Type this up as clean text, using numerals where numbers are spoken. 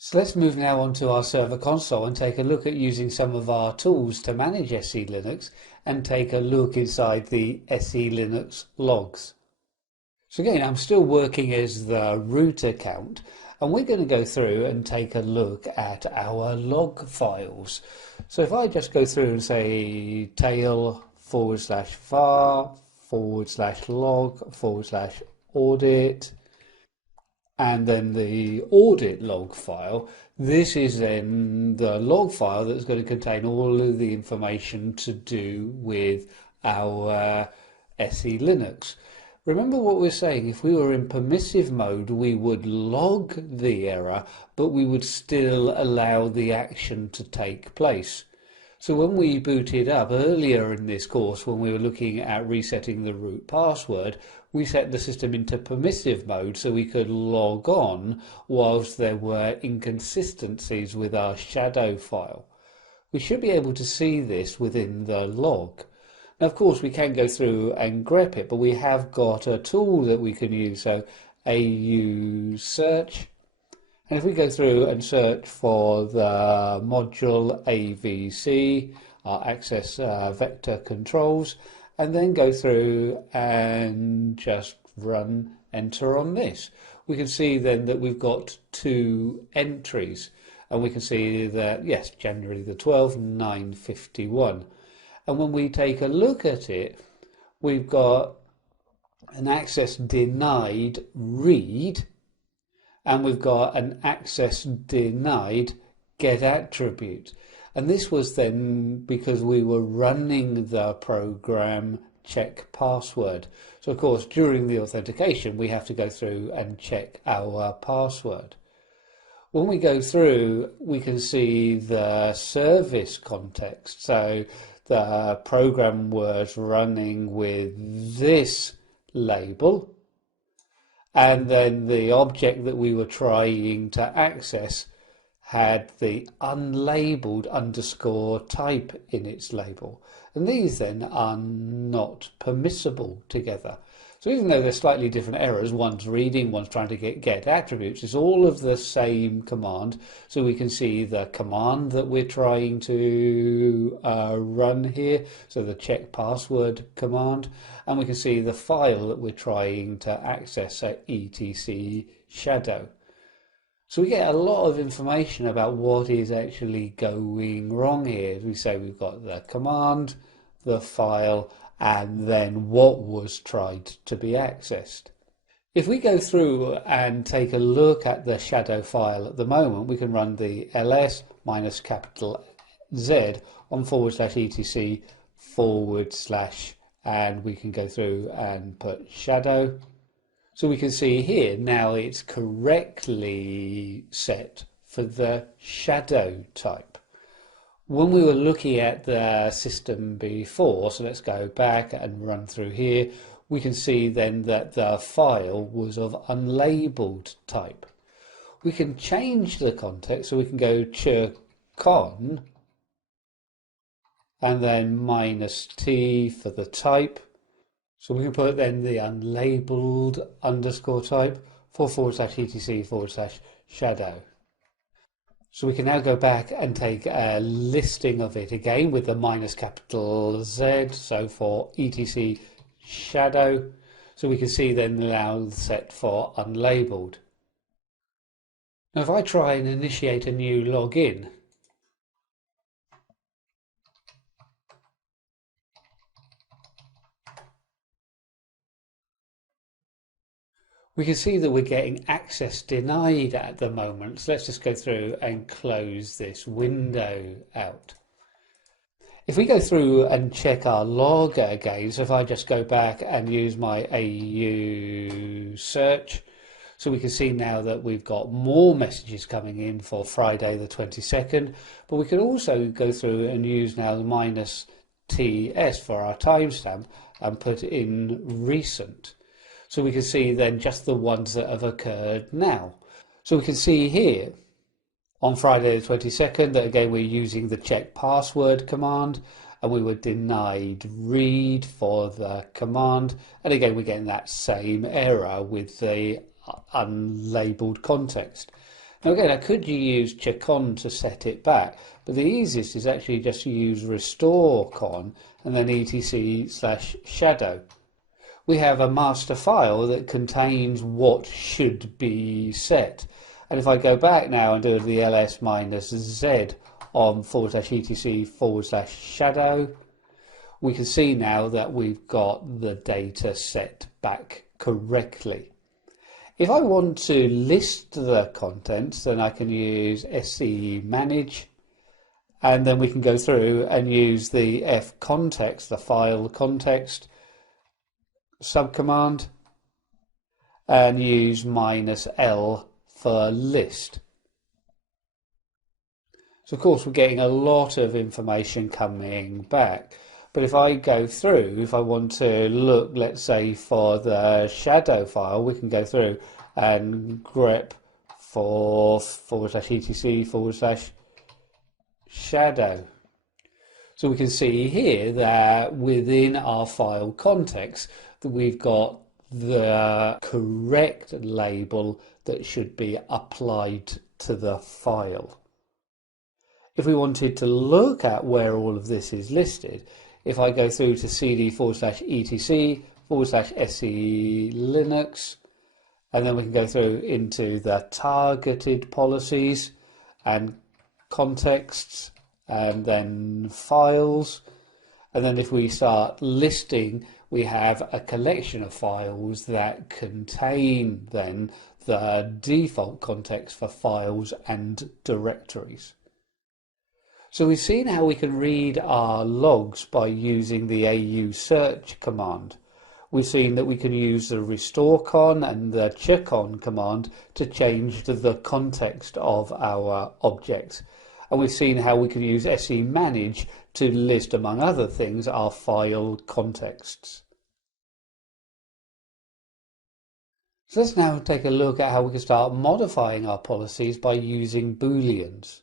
So let's move now onto our server console and take a look at using some of our tools to manage SELinux and take a look inside the SELinux logs. So again, I'm still working as the root account, and we're going to go through and take a look at our log files. So if I just go through and say tail /var /log /audit, and then the audit log file. This is then the log file that's going to contain all of the information to do with our SELinux. Remember what we're saying, if we were in permissive mode, we would log the error, but we would still allow the action to take place. So when we booted up earlier in this course, when we were looking at resetting the root password, we set the system into permissive mode so we could log on whilst there were inconsistencies with our shadow file. We should be able to see this within the log. Now, of course, we can go through and grep it, but we have got a tool that we can use. So AU search. And if we go through and search for the module AVC, our access vector controls, and then go through and just run enter on this, we can see then that we've got two entries. And we can see that, yes, January the 12th, 9:51. And when we take a look at it, we've got an access denied read, and we've got an access denied get attribute. And this was then because we were running the program check password. So of course, during the authentication, we have to go through and check our password. When we go through, we can see the service context. So the program was running with this label, and then the object that we were trying to access had the unlabeled underscore type in its label. And these then are not permissible together. So even though they're slightly different errors, one's reading, one's trying to get attributes, it's all of the same command. So we can see the command that we're trying to run here, so the check password command, and we can see the file that we're trying to access, so etc shadow. So we get a lot of information about what is actually going wrong here. As we say, we've got the command, the file, and then what was tried to be accessed. If we go through and take a look at the shadow file at the moment, we can run the ls minus capital Z on /etc / and we can go through and put shadow. So we can see here now it's correctly set for the shadow type. When we were looking at the system before, so let's go back and run through here, we can see then that the file was of unlabeled type. We can change the context, so we can go chircon and then -t for the type. So we can put then the unlabeled underscore type for /etc /shadow. So we can now go back and take a listing of it again with the capital Z, so for etc shadow. So we can see then now set for unlabeled. Now if I try and initiate a new login, we can see that we're getting access denied at the moment. So let's just go through and close this window out. If we go through and check our log again, so if I just go back and use my AU search, so we can see now that we've got more messages coming in for Friday the 22nd, but we can also go through and use now the -TS for our timestamp and put in recent. So we can see then just the ones that have occurred now. So we can see here on Friday the 22nd that again we're using the check password command, and we were denied read for the command, and again we're getting that same error with the unlabeled context. Now again, I could use checkon to set it back, but the easiest is actually just to use restore con and then etc/shadow. We have a master file that contains what should be set. And if I go back now and do the ls-z on /etc/shadow, we can see now that we've got the data set back correctly. If I want to list the contents, then I can use SELinux, and then we can go through and use the fcontext, the file context subcommand, and use -l for list. So of course we're getting a lot of information coming back. But if I go through, if I want to look, let's say, for the shadow file, we can go through and grep for /etc/shadow. So we can see here that within our file context, that we've got the correct label that should be applied to the file. If we wanted to look at where all of this is listed, if I go through to cd/etc/SELinux, and then we can go through into the targeted policies and contexts, and then files, and then if we start listing, we have a collection of files that contain then the default context for files and directories. So we've seen how we can read our logs by using the AU search command. We've seen that we can use the restore con and the checkon command to change the context of our objects. And we've seen how we can use SELinux to list, among other things, our file contexts. So let's now take a look at how we can start modifying our policies by using booleans.